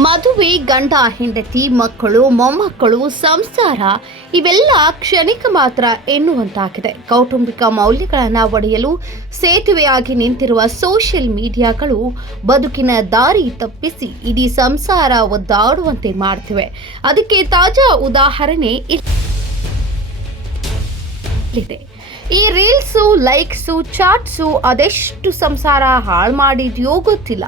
ಮದುವೆ, ಗಂಡ ಹೆಂಡತಿ, ಮಕ್ಕಳು, ಮೊಮ್ಮಕ್ಕಳು, ಸಂಸಾರ ಇವೆಲ್ಲ ಕ್ಷಣಿಕ ಮಾತ್ರ ಎನ್ನುವಂತಾಗಿದೆ. ಕೌಟುಂಬಿಕ ಮೌಲ್ಯಗಳನ್ನು ಒಡೆಯಲು ಸೇತುವೆಯಾಗಿ ನಿಂತಿರುವ ಸೋಷಿಯಲ್ ಮೀಡಿಯಾಗಳು ಬದುಕಿನ ದಾರಿ ತಪ್ಪಿಸಿ ಇಡೀ ಸಂಸಾರ ಒದ್ದಾಡುವಂತೆ ಮಾಡ್ತಿವೆ. ಅದಕ್ಕೆ ತಾಜಾ ಉದಾಹರಣೆ ಇಲ್ಲಿದೆ. ಈ ರೀಲ್ಸು, ಲೈಕ್ಸು, ಚಾಟ್ಸು ಅದೆಷ್ಟು ಸಂಸಾರ ಹಾಳು ಮಾಡಿದ್ಯೋ ಗೊತ್ತಿಲ್ಲ.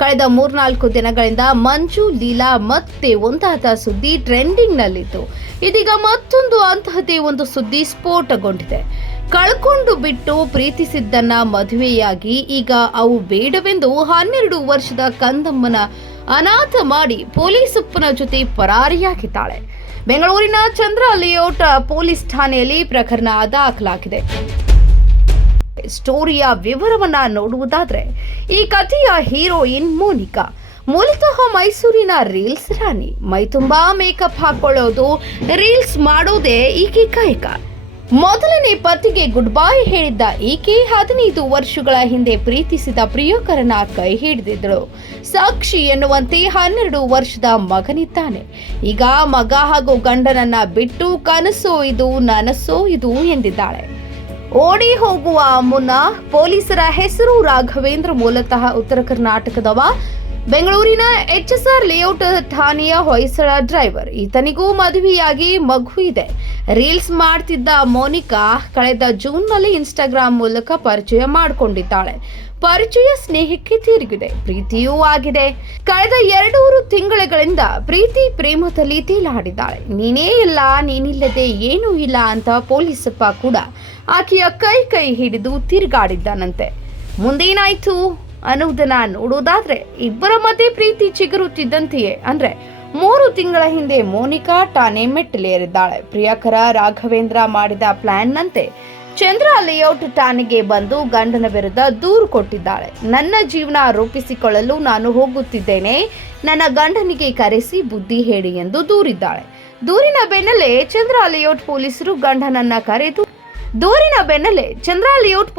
ಕಳೆದ 3-4 ದಿನಗಳಿಂದ ಮಂಜು, ಲೀಲಾ ಮತ್ತೆ ಒಂದಾದ ಸುದ್ದಿ ಟ್ರೆಂಡಿಂಗ್ನಲ್ಲಿತ್ತು. ಇದೀಗ ಮತ್ತೊಂದು ಅಂತಹದೇ ಒಂದು ಸುದ್ದಿ ಸ್ಫೋಟಗೊಂಡಿದೆ. ಕಳ್ಕೊಂಡು ಬಿಟ್ಟು ಪ್ರೀತಿಸಿದ್ದನ್ನ ಮದುವೆಯಾಗಿ ಈಗ ಅವು ಬೇಡವೆಂದು 12 ವರ್ಷದ ಕಂದಮ್ಮನ ಅನಾಥ ಮಾಡಿ ಪೊಲೀಸಪ್ಪನ ಜೊತೆ ಪರಾರಿಯಾಗಿದ್ದಾಳೆ. ಬೆಂಗಳೂರಿನ ಚಂದ್ರ ಲೇಔಟ್ ಪೊಲೀಸ್ ಠಾಣೆಯಲ್ಲಿ ಪ್ರಕರಣ ದಾಖಲಾಗಿದೆ. ಸ್ಟೋರಿಯ ವಿವರವನ್ನ ನೋಡುವುದಾದ್ರೆ, ಈ ಕಥೆಯ ಹೀರೋಯಿನ್ ಮೋನಿಕಾ ಮೂಲತಃ ಮೈಸೂರಿನ ರೀಲ್ಸ್ ರಾಣಿ. ಮೈತುಂಬಾ ಮೇಕಪ್ ಹಾಕೊಳ್ಳೋದು, ರೀಲ್ಸ್ ಮಾಡೋದೇ ಈಕೆ ಕಾಯಕ. ಮೊದಲನೇ ಪತಿಗೆ ಗುಡ್ ಬೈ ಹೇಳಿದ್ದ ಈಕೆ 15 ವರ್ಷಗಳ ಹಿಂದೆ ಪ್ರೀತಿಸಿದ ಪ್ರಿಯಕರನ ಕೈ ಹಿಡಿದಿದ್ದಳು. ಸಾಕ್ಷಿ ಎನ್ನುವಂತೆ 12 ವರ್ಷದ ಮಗನಿದ್ದಾನೆ. ಈಗ ಮಗ ಹಾಗೂ ಗಂಡನನ್ನ ಬಿಟ್ಟು ಕನಸೋ ಇದು ನನಸೋ ಇದು ಎಂದಿದ್ದಾಳೆ. ಓಡಿ ಹೋಗುವ ಮುನ್ನ ಪೊಲೀಸರ ಹೆಸರು ರಾಘವೇಂದ್ರ, ಮೂಲತಃ ಉತ್ತರ ಕರ್ನಾಟಕದವ, ಬೆಂಗಳೂರಿನ HSR ಲೇಔಟ್ ಠಾಣೆಯ ಹೊಯ್ಸಳ ಡ್ರೈವರ್. ಈತನಿಗೂ ಮದುವೆಯಾಗಿ ಮಗು ಇದೆ. ರೀಲ್ಸ್ ಮಾಡ್ತಿದ್ದ ಮೋನಿಕಾ ಕಳೆದ ಜೂನ್ನಲ್ಲಿ ಇನ್ಸ್ಟಾಗ್ರಾಮ್ ಮೂಲಕ ಪರಿಚಯ ಮಾಡಿಕೊಂಡಿದ್ದಾಳೆ. ಪರಿಚಯ ಸ್ನೇಹಕ್ಕೆ ತಿರುಗಿದೆ, ಪ್ರೀತಿಯೂ ಆಗಿದೆ. ಕಳೆದ 2 ತಿಂಗಳುಗಳಿಂದ ಪ್ರೀತಿ ಪ್ರೇಮದಲ್ಲಿ ತೇಲಾಡಿದ್ದಾಳೆ. ನೀನೇ ಇಲ್ಲ, ನೀನಿಲ್ಲದೆ ಏನೂ ಇಲ್ಲ ಅಂತ ಪೊಲೀಸಪ್ಪ ಕೂಡ ಆಕೆಯ ಕೈ ಹಿಡಿದು ತಿರುಗಾಡಿದ್ದಾನಂತೆ. ಮುಂದೇನಾಯ್ತು ಅನ್ನುವುದನ್ನ ನೋಡೋದಾದ್ರೆ, ಇಬ್ಬರ ಮಧ್ಯೆ ಪ್ರೀತಿ ಚಿಗುರುತ್ತಿದ್ದಂತೆಯೇ ಅಂದ್ರೆ 3 ತಿಂಗಳ ಹಿಂದೆ ಮೋನಿಕಾ ಠಾಣೆ ಮೆಟ್ಟಿಲೇರಿದ್ದಾಳೆ. ಪ್ರಿಯಕರ ರಾಘವೇಂದ್ರ ಮಾಡಿದ ಪ್ಲಾನ್ನಂತೆ ಚಂದ್ರ ಲೇಔಟ್ ಠಾಣೆಗೆ ಬಂದು ಗಂಡನ ವಿರುದ್ಧ ದೂರು ಕೊಟ್ಟಿದ್ದಾಳೆ. ನನ್ನ ಜೀವನ ರೂಪಿಸಿಕೊಳ್ಳಲು ನಾನು ಹೋಗುತ್ತಿದ್ದೇನೆ, ನನ್ನ ಗಂಡನಿಗೆ ಕರೆಸಿ ಬುದ್ಧಿ ಹೇಳಿ ಎಂದು ದೂರಿದ್ದಾಳೆ. ದೂರಿನ ಬೆನ್ನಲ್ಲೇ ಚಂದ್ರ ಲೇಔಟ್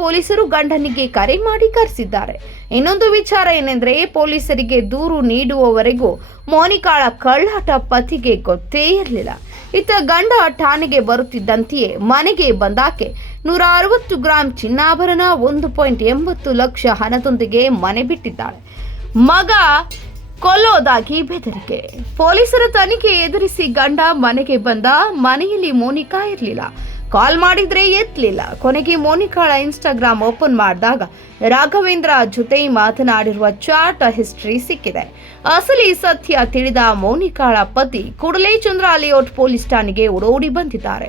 ಪೊಲೀಸರು ಗಂಡನಿಗೆ ಕರೆ ಮಾಡಿ ಕರೆಸಿದ್ದಾರೆ. ಇನ್ನೊಂದು ವಿಚಾರ ಏನೆಂದ್ರೆ, ಪೊಲೀಸರಿಗೆ ದೂರು ನೀಡುವವರೆಗೂ ಮೋನಿಕಾಳ ಕಳ್ಳಾಟ ಪತಿಗೆ ಗೊತ್ತೇ ಇರಲಿಲ್ಲ. ಇತ್ತ ಗಂಡ ಠಾಣೆಗೆ ಬರುತ್ತಿದ್ದಂತೆಯೇ ಮನೆಗೆ ಬಂದಾಕೆ 160 ಗ್ರಾಂ ಚಿನ್ನಾಭರಣ, 1.80 ಲಕ್ಷ ಹಣದೊಂದಿಗೆ ಮನೆ ಬಿಟ್ಟಿದ್ದಾಳೆ. ಮಗ ಕೊಲ್ಲೋದಾಗಿ ಬೆದರಿಕೆ. ಪೊಲೀಸರ ತನಿಖೆ ಎದುರಿಸಿ ಗಂಡ ಮನೆಗೆ ಬಂದ. ಮನೆಯಲ್ಲಿ ಮೋನಿಕಾ ಇರಲಿಲ್ಲ. ಕಾಲ್ ಮಾಡಿದ್ರೆ ಎತ್ತಲಿಲ್ಲ. ಕೊನೆಗೆ ಮೋನಿಕಾಳ ಇನ್ಸ್ಟಾಗ್ರಾಮ್ ಓಪನ್ ಮಾಡಿದಾಗ ರಾಘವೇಂದ್ರ ಜೊತೆ ಮಾತನಾಡಿರುವ ಚಾಟ್ ಹಿಸ್ಟ್ರಿ ಸಿಕ್ಕಿದೆ. ಅಸಲಿ ಸತ್ಯ ತಿಳಿದ ಮೋನಿಕಾಳ ಪತಿ ಕೂಡಲೇ ಚಂದ್ರ ಲೇಔಟ್ ಪೊಲೀಸ್ ಠಾಣೆಗೆ ಓಡೋಡಿ ಬಂದಿದ್ದಾರೆ.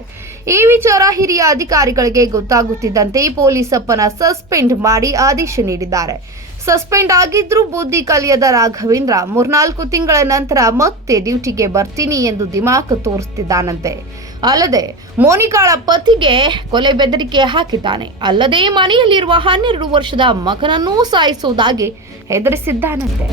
ಈ ವಿಚಾರ ಹಿರಿಯ ಅಧಿಕಾರಿಗಳಿಗೆ ಗೊತ್ತಾಗುತ್ತಿದ್ದಂತೆ ಪೊಲೀಸಪ್ಪನ ಸಸ್ಪೆಂಡ್ ಮಾಡಿ ಆದೇಶ ನೀಡಿದ್ದಾರೆ. ಸಸ್ಪೆಂಡ್ ಆಗಿದ್ರೂ ಬುದ್ಧಿ ಕಲಿಯದ ರಾಘವೇಂದ್ರ 3-4 ತಿಂಗಳ ನಂತರ ಮತ್ತೆ ಡ್ಯೂಟಿಗೆ ಬರ್ತೀನಿ ಎಂದು ದಿಮಾಕ್ ತೋರಿಸ್ತಿದ್ದಾನಂತೆ. ಅಲ್ಲದೆ ಮೋನಿಕಾಳ ಪತಿಗೆ ಕೊಲೆ ಬೆದರಿಕೆ ಹಾಕಿದ್ದಾನೆ. ಅಲ್ಲದೆ ಮನೆಯಲ್ಲಿರುವ 12 ವರ್ಷದ ಮಗನನ್ನೂ ಸಾಯಿಸುವುದಾಗಿ ಹೆದರಿಸಿದ್ದಾನಂತೆ.